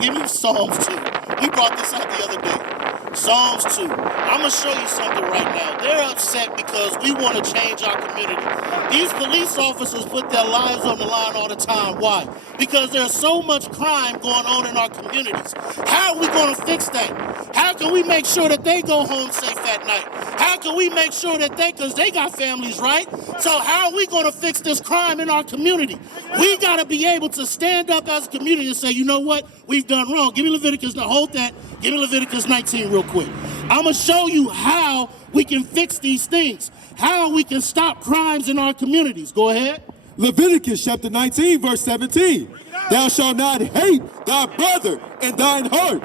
Give me Psalms 2. We brought this out the other day. Psalms 2. I'm going to show you something right now. They're upset because we want to change our community. These police officers put their lives on the line all the time. Why? Because there's so much crime going on in our communities. How are we going to fix that? How can we make sure that they go home safe at night? How can we make sure that because they got families, right? So how are we going to fix this crime in our community? We got to be able to stand up as a community and say, you know what? We've done wrong. Give me Leviticus. Now hold that. Give me Leviticus 19 real quick. I'm going to show you how we can fix these things, how we can stop crimes in our communities. Go ahead. Leviticus chapter 19, verse 17. Thou shalt not hate thy brother in thine heart.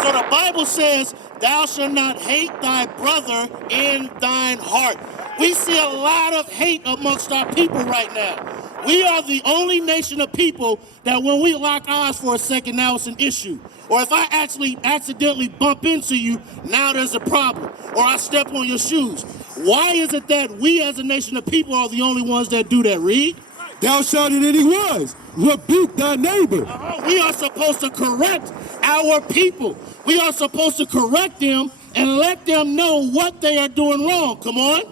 So the Bible says, thou shalt not hate thy brother in thine heart. We see a lot of hate amongst our people right now. We are the only nation of people that when we lock eyes for a second, now it's an issue. Or if I actually accidentally bump into you, now there's a problem. Or I step on your shoes. Why is it that we as a nation of people are the only ones that do that? Read. Thou shalt in any wise rebuke thy neighbor. We are supposed to correct our people. We are supposed to correct them and let them know what they are doing wrong. Come on.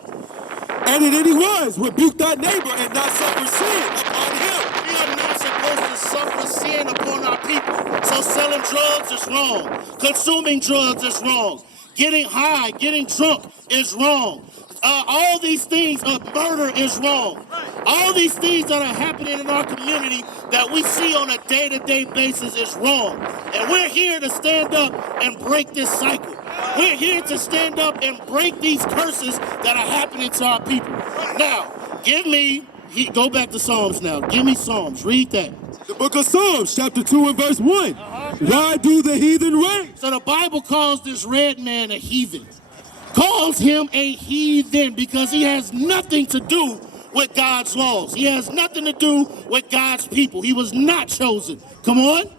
And in any wise rebuke thy neighbor and not suffer sin upon him. We are not supposed to suffer sin upon our people. So selling drugs is wrong. Consuming drugs is wrong. Getting high, getting drunk is wrong. All these things of murder is wrong. All these things that are happening in our community that we see on a day-to-day basis is wrong. And we're here to stand up and break this cycle. We're here to stand up and break these curses that are happening to our people. Now, go back to Psalms now. Give me Psalms. Read that. The book of Psalms, chapter 2 and verse 1. Why do the heathen rage? So the Bible calls this red man a heathen. Calls him a heathen because he has nothing to do with God's laws. He has nothing to do with God's people. He was not chosen. Come on.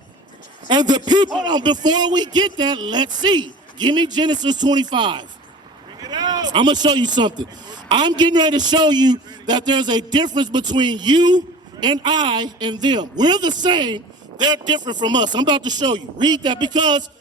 And the people... Hold on. Before we get that, let's see. Give me Genesis 25. Bring it out. I'm going to show you something. I'm getting ready to show you that there's a difference between you and I and them. We're the same. They're different from us. I'm about to show you. Read that because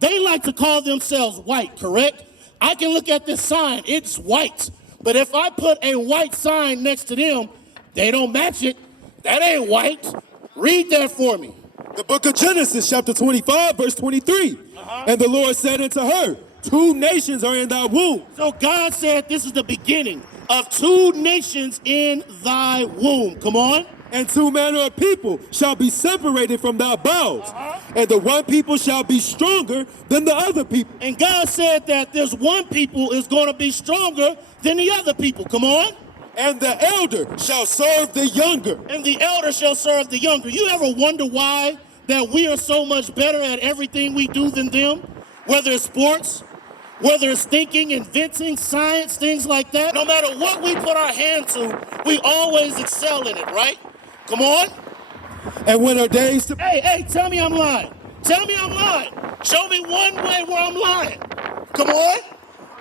they like to call themselves white, correct? I can look at this sign. It's white. But if I put a white sign next to them, they don't match it. That ain't white. Read that for me. The book of Genesis, chapter 25, verse 23. And the Lord said unto her, 2 nations are in thy womb. So God said this is the beginning of 2 nations in thy womb. Come on. And 2 manner of people shall be separated from thy bowels. And the one people shall be stronger than the other people. And God said that this one people is going to be stronger than the other people. Come on. And the elder shall serve the younger. And the elder shall serve the younger. You ever wonder why that we are so much better at everything we do than them? Whether it's sports, whether it's thinking, inventing, science, things like that. No matter what we put our hand to, we always excel in it, right? Come on. And when her days to... Hey, tell me I'm lying. Tell me I'm lying. Show me one way where I'm lying. Come on.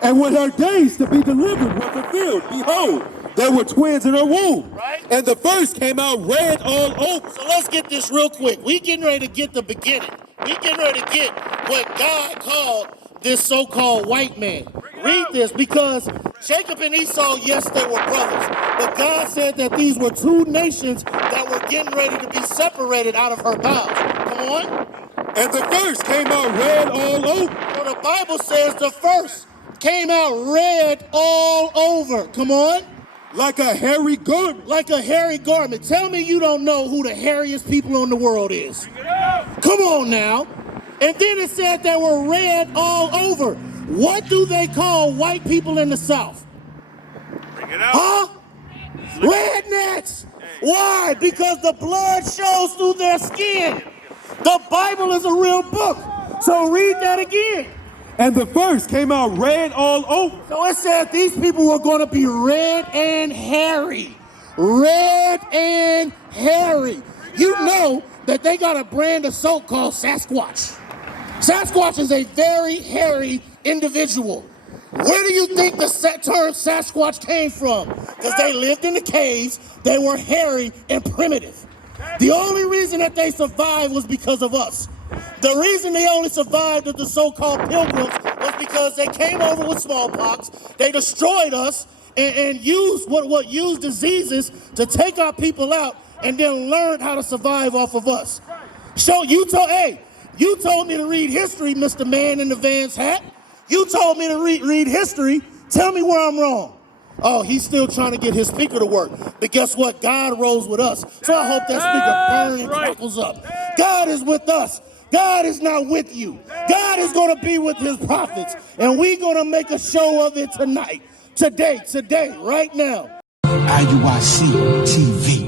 And when her days to be delivered were fulfilled, behold, there were twins in her womb. Right. And the first came out red all over. So let's get this real quick. We getting ready to get the beginning. We getting ready to get what God called this so-called white man. Read this because Jacob and Esau, yes, they were brothers. But God said that these were 2 nations that were getting ready to be separated out of her bowels. Come on. And the first came out red all over. So the Bible says the first came out red all over. Come on. Like a hairy garment. Like a hairy garment. Tell me you don't know who the hairiest people in the world is. Come on now. And then it said they were red all over. What do they call white people in the South? Bring it out. Huh? Rednecks. Why? Because the blood shows through their skin. The Bible is a real book. So read that again. And the first came out red all over. So it said these people were going to be red and hairy. Red and hairy. You know that they got a brand of soap called Sasquatch. Sasquatch is a very hairy individual. Where do you think the term Sasquatch came from? Because they lived in the caves, they were hairy and primitive. The only reason that they survived was because of us. The reason they only survived as the so-called pilgrims was because they came over with smallpox, they destroyed us, and used used diseases to take our people out, and then learned how to survive off of us. So you told me to read history, Mr. Man in the Vans hat. You told me to read history. Tell me where I'm wrong. Oh, he's still trying to get his speaker to work. But guess what? God rose with us. So I hope that speaker burns and crackles up. God is with us. God is not with you. God is going to be with his prophets. And we're going to make a show of it tonight. Today, right now. IUIC TV.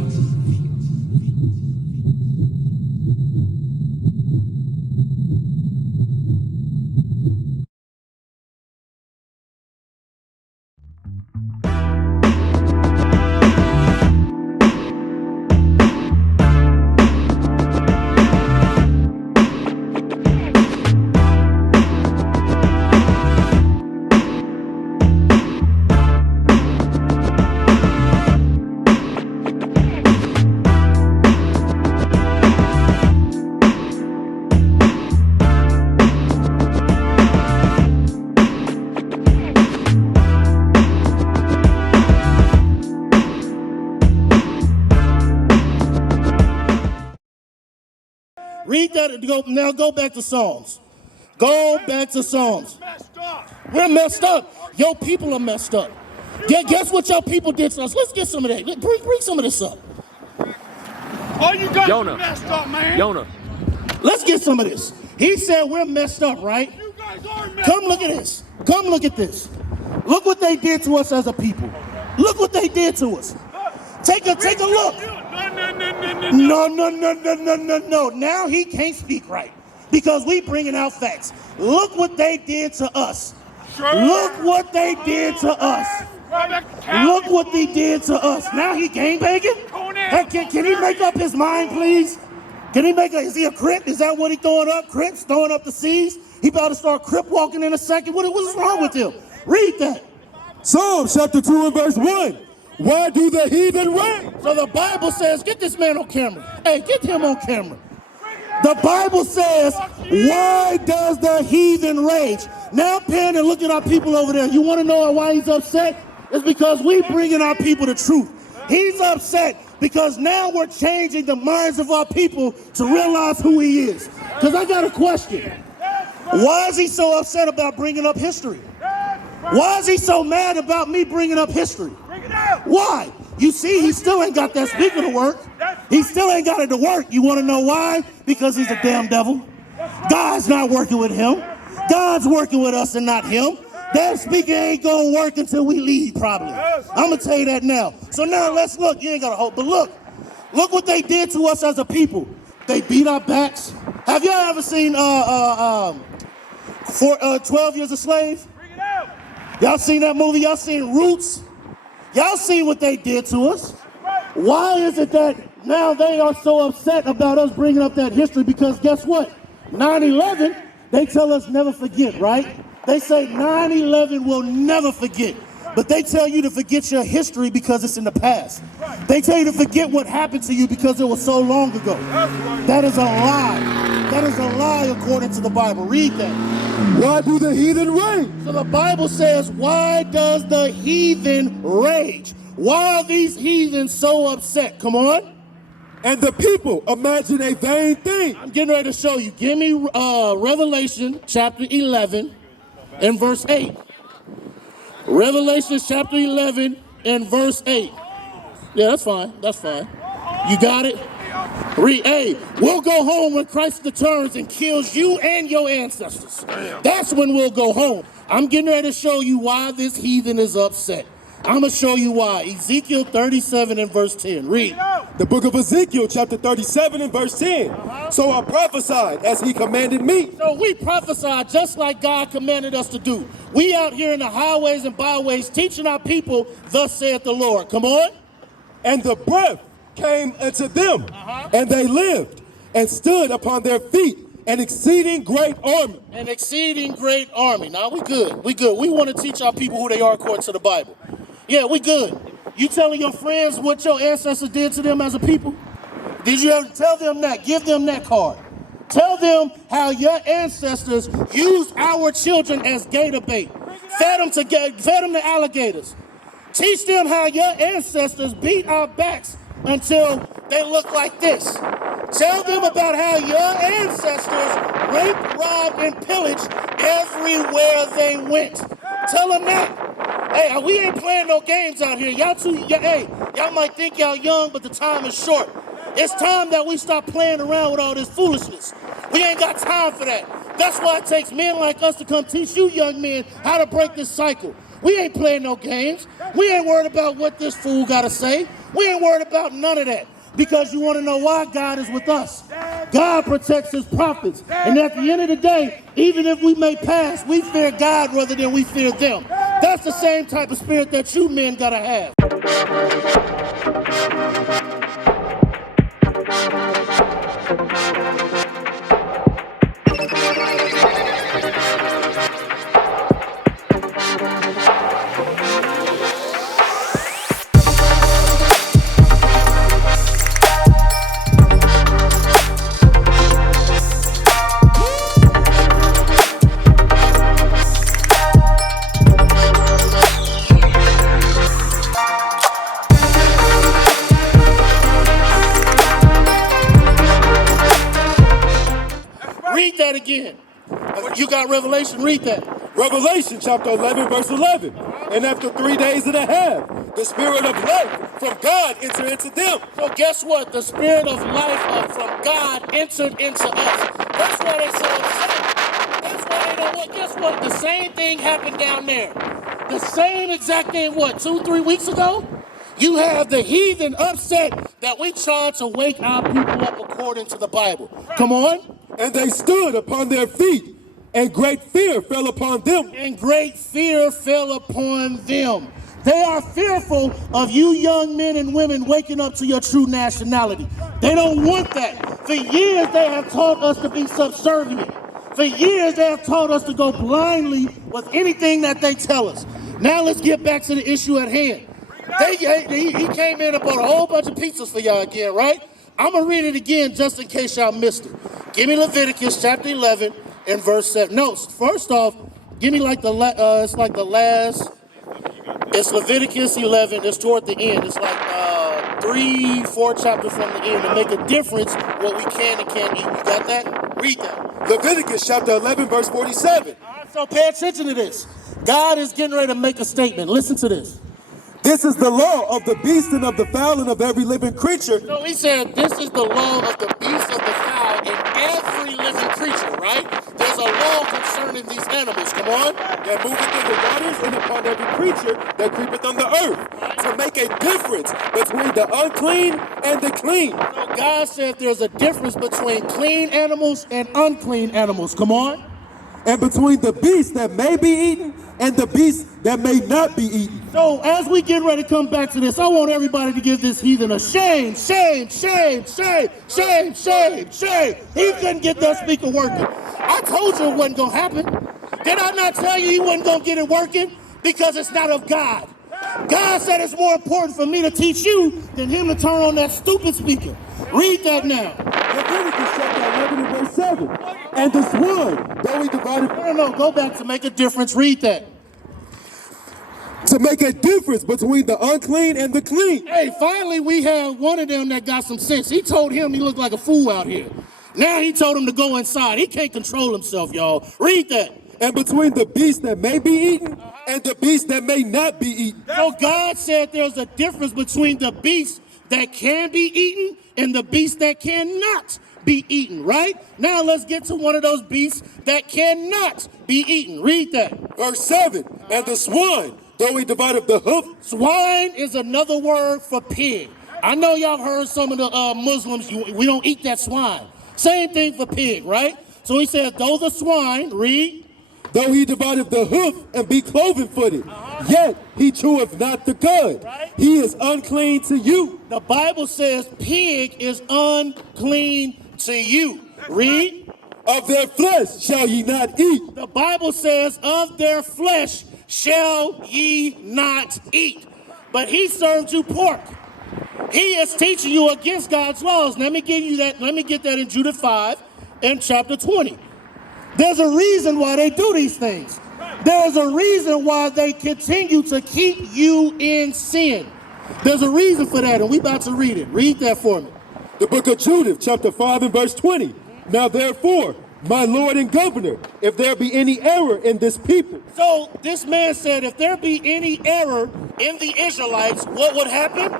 Read that. Now go back to Psalms. Go back to Psalms. We're messed up. Your people are messed up. Guess what your people did to us? Let's get some of that. Bring some of this up. Oh, you guys are messed up, man. Yona. Let's get some of this. He said we're messed up, right? You guys are messed Come look at this. Come look at this. Look what they did to us as a people. Look what they did to us. Take a look. No. Now he can't speak right because we bringing out facts. Look what they did to us. Look what they did to us. Look what they did to us. Now he gangbanging? Hey, can he make up his mind, please? Is he a Crip? Is that what he throwing up? Crips throwing up the C's? He about to start Crip walking in a second. What's wrong with him? Read that. Psalms chapter 2 and verse 1. Why do the heathen rage? So the Bible says, get this man on camera. Hey, get him on camera. The Bible says, why does the heathen rage? Now pan and look at our people over there. You want to know why he's upset? It's because we bringing our people the truth. He's upset because now we're changing the minds of our people to realize who he is. Because I got a question. Why is he so upset about bringing up history? Why is he so mad about me bringing up history? Why? You see, he still ain't got that speaker to work. He still ain't got it to work. You want to know why? Because he's a damn devil. God's not working with him. God's working with us and not him. That speaker ain't gonna work until we leave, probably. I'm gonna tell you that now. So now let's look. You ain't gotta hope, but look what they did to us as a people. They beat our backs. Have y'all ever seen 12 Years a Slave? Y'all seen that movie? Y'all seen Roots? Y'all seen what they did to us? Why is it that now they are so upset about us bringing up that history? Because guess what? 9/11, they tell us never forget, right? They say 9/11 will never forget. But they tell you to forget your history because it's in the past. They tell you to forget what happened to you because it was so long ago. That is a lie. That is a lie according to the Bible. Read that. Why do the heathen rage? So the Bible says, why does the heathen rage? Why are these heathens so upset? Come on. And the people imagine a vain thing. I'm getting ready to show you. Give me Revelation chapter 11 and verse 8. Revelation chapter 11 and verse 8. Yeah, that's fine. That's fine. You got it? Read. Hey, we'll go home when Christ returns and kills you and your ancestors. That's when we'll go home. I'm getting ready to show you why this heathen is upset. I'm going to show you why. Ezekiel 37 and verse 10. Read. The book of Ezekiel, chapter 37 and verse 10. So I prophesied as he commanded me. So we prophesied just like God commanded us to do. We out here in the highways and byways teaching our people, thus saith the Lord. Come on. And the breath came unto them, and they lived, and stood upon their feet, an exceeding great army. An exceeding great army. Now we good. We good. We want to teach our people who they are according to the Bible. Yeah, we good. You telling your friends what your ancestors did to them as a people? Did you ever tell them that? Give them that card. Tell them how your ancestors used our children as gator bait. Fed them to alligators. Teach them how your ancestors beat our backs until they look like this. Tell them about how your ancestors raped, robbed, and pillaged everywhere they went. Tell them that. Hey, we ain't playing no games out here. Y'all might think y'all young, but the time is short. It's time that we stop playing around with all this foolishness. We ain't got time for that. That's why it takes men like us to come teach you young men how to break this cycle. We ain't playing no games. We ain't worried about what this fool gotta say. We ain't worried about none of that. Because you want to know why? God is with us. God protects his prophets. And at the end of the day, even if we may pass, we fear God rather than we fear them. That's the same type of spirit that you men gotta have. Read that again. You got Revelation, read that. Revelation chapter 11, verse 11. And after 3 days and a half, the spirit of life from God entered into them. So guess what? The spirit of life from God entered into us. That's why they so upset. That's why they don't want. Guess what? The same thing happened down there. The same exact thing, 2-3 weeks ago? You have the heathen upset that we trying to wake our people up according to the Bible. Come on. And they stood upon their feet, and great fear fell upon them. And great fear fell upon them. They are fearful of you young men and women waking up to your true nationality. They don't want that. For years they have taught us to be subservient. For years they have taught us to go blindly with anything that they tell us. Now let's get back to the issue at hand. He came in and bought a whole bunch of pizzas for y'all again, right? I'm going to read it again just in case y'all missed it. Give me Leviticus chapter 11 and verse 7. No, first off, give me like it's like the last, it's Leviticus 11, it's toward the end. It's like 3-4 chapters from the end to make a difference what we can and can't eat. You got that? Read that. Leviticus chapter 11, verse 47. All right, so pay attention to this. God is getting ready to make a statement. Listen to this. This is the law of the beast and of the fowl and of every living creature. So he said, this is the law of the beast, of the fowl, and every living creature, right? There's a law concerning these animals, come on? That moveth in the waters and upon every creature that creepeth on the earth, to make a difference between the unclean and the clean. So God said there's a difference between clean animals and unclean animals, come on? And between the beast that may be eaten and the beast that may not be eaten. So as we get ready to come back to this, I want everybody to give this heathen a shame, shame, shame, shame, shame, shame, shame. He couldn't get that speaker working. I told you it wasn't going to happen. Did I not tell you he wasn't going to get it working? Because it's not of God. God said it's more important for me to teach you than him to turn on that stupid speaker. Read that now. Leviticus chapter 11 and verse 7. And the swine, though he divided... No, go back to make a difference. Read that. To make a difference between the unclean and the clean. Hey, finally we have one of them that got some sense. He told him he looked like a fool out here. Now he told him to go inside. He can't control himself, y'all. Read that. And between the beast that may be eaten and the beast that may not be eaten. So God said there's a difference between the beast that can be eaten and the beast that cannot be eaten, right? Now let's get to one of those beasts that cannot be eaten. Read that. Verse 7. And the swine, though he divided the hoof. Swine is another word for pig. I know y'all heard some of the Muslims, we don't eat that swine. Same thing for pig, right? So he said, though the swine, read. Though he divided the hoof and be cloven-footed, yet he cheweth not the cud. Right. He is unclean to you. The Bible says pig is unclean to you. Read. Of their flesh shall ye not eat. The Bible says, of their flesh shall ye not eat. But he served you pork. He is teaching you against God's laws. Let me give you that. Let me get that in Judah 5. in chapter 20. There's a reason why they do these things. There's a reason why they continue to keep you in sin. There's a reason for that, and we about to read it. Read that for me. The book of Judith, chapter 5 and verse 20. Now therefore, my Lord and Governor, if there be any error in this people. So this man said, if there be any error in the Israelites, what would happen?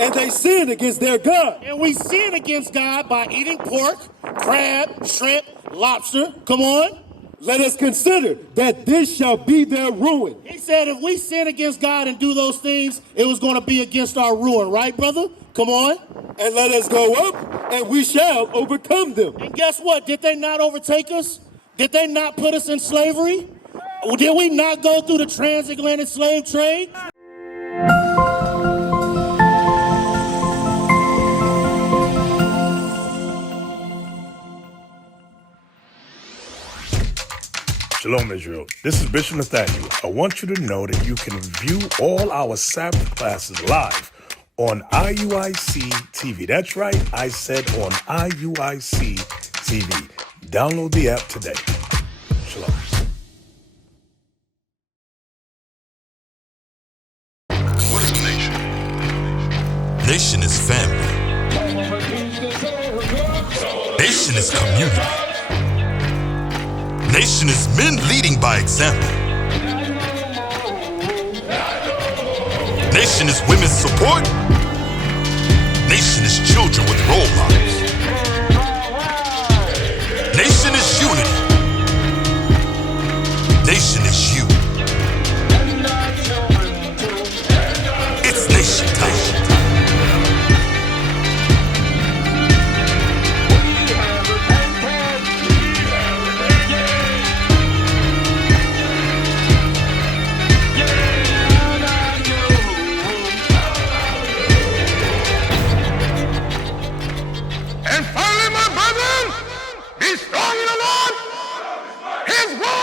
And they sin against their God. And we sin against God by eating pork, crab, shrimp, lobster. Come on. Let us consider that this shall be their ruin. He said if we sin against God and do those things, it was going to be against our ruin, right, brother? Come on. And let us go up, and we shall overcome them. And guess what? Did they not overtake us? Did they not put us in slavery? Did we not go through the transatlantic slave trade? Shalom, Israel. This is Bishop Nathaniel. I want you to know that you can view all our Sabbath classes live on IUIC TV. That's right, I said on IUIC TV. Download the app today. Shalom. What is nation? Nation is family. Nation is community. Nation is men leading by example. Nation is women's support. Nation is children with role models. Nation is unity. Nation is you. It's nation time. And finally, my brethren, be strong in the Lord, His word.